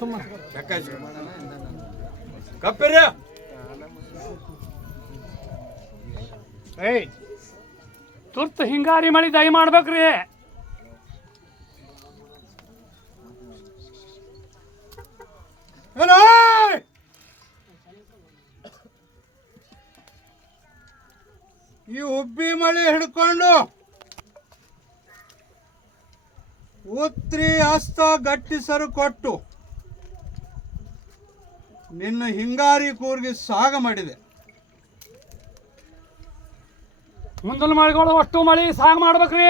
ಸುಮ್ಮ ಕಪ್ಪಿರಿ. ಏಯ್ ತುರ್ತು ಹಿಂಗಾರಿ ಮಳಿ ದಯ ಮಾಡ್ಬೇಕ್ರಿ. ಏನೋ ಈ ಉಬ್ಬಿ ಮಳೆ ಹಿಡ್ಕೊಂಡು ಉತ್ರಿ ಅಸ್ತ ಗಟ್ಟಿ ಸರು ಕೊಟ್ಟು ನಿನ್ನ ಹಿಂಗಾರಿ ಕೂರ್ಗಿ ಸಾಗ ಮಾಡಿದೆ. ಮುಂದಿನ ಮಳೆಗಳು ಅಷ್ಟು ಮಳೆ ಸಾಗ ಮಾಡ್ಬೇಕ್ರಿ.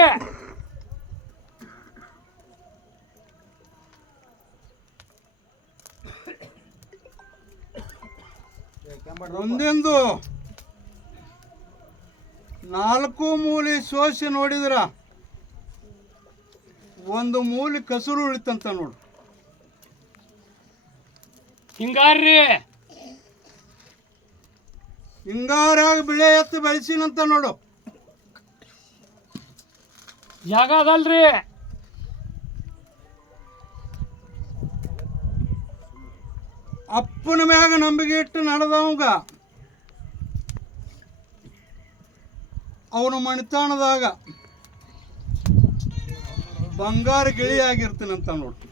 ಮುಂದೆಂದು ನಾಲ್ಕು ಮೂಲಿ ಸೋಸಿ ನೋಡಿದ್ರ ಒಂದು ಮೂಲಿ ಕಸರು ಉಳಿತಂತ ನೋಡು. ಹಿಂಗಾರ್ರಿ. ಹಿಂಗಾರಾಗ ಬಿಳೆ ಎತ್ತು ಬೆಳೆಸಿನಂತ ನೋಡು. ಜಾಗ ಅದಲ್ರಿ? ಅಪ್ಪನ ಮ್ಯಾಗ ನಂಬಿಕೆ ಇಟ್ಟು ನಡೆದವಂಗ ಅವನು ಮಣಿತಾಣದಾಗ ಬಂಗಾರ ಗಿಳಿ ಆಗಿರ್ತೀನಂತ ನೋಡು.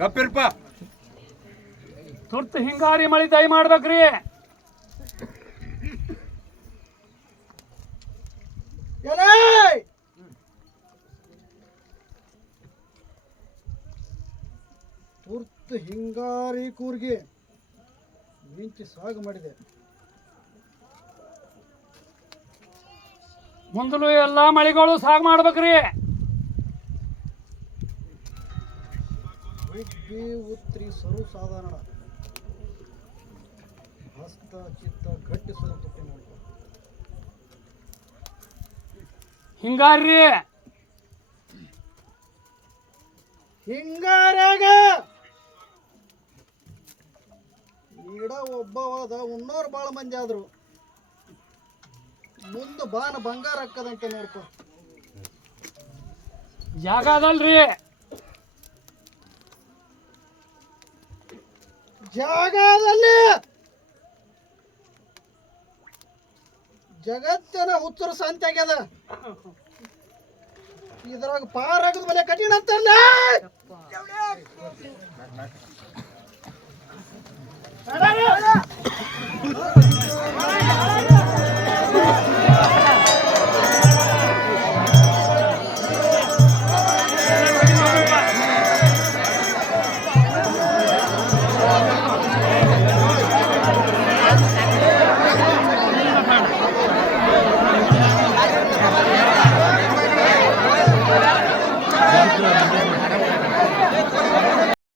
ಗಪ್ಪಿರ್ಪ ತುರ್ತು ಹಿಂಗಾರಿ ಮಳಿ ದಯ ಮಾಡ್ಬೇಕ್ರಿ. ತುರ್ತು ಹಿಂಗಾರಿ ಕೂರ್ಗಿ ಮಿಂಚಿ ಸಾಗ ಮಾಡಿದೆ. ಮುಂದಲು ಎಲ್ಲಾ ಮಳಿಗಳು ಸಾಗ ಮಾಡ್ಬೇಕ್ರಿ. ಉಬ್ಬಿ ಉತ್ರಿ ಸರು ಸಾಧಾರಣ. ಹಸ್ತ ಚಿತ್ತ ಗಟ್ಟಿ ಸರು ತುಟ್ಟಿ ಮಾಡ್ಕೊ ಹಿಂಗಾರ್ರಿ. ಹಿಂಗಾರಾಗ ಈಡ ಒಬ್ಬವಾದ ಉಣ್ಣೋರು ಭಾಳ ಮಂದಿ ಆದ್ರು. ಮುಂದೆ ಬಾನ ಬಂಗಾರ ಹಾಕದಂತೆ ನೋಡ್ಕೊ. ಜಾಗ ಅದಲ್ರಿ. ಜಾಗದಲ್ಲಿ ಜಗತ್ತಿನ ಹುಚ್ಚರ ಆಗ್ಯದ. ಇದ್ರಾಗ ಪಾರ್ ಆಗದ ಮೇಲೆ ಕಠಿಣ ಅಂತಲ್ಲ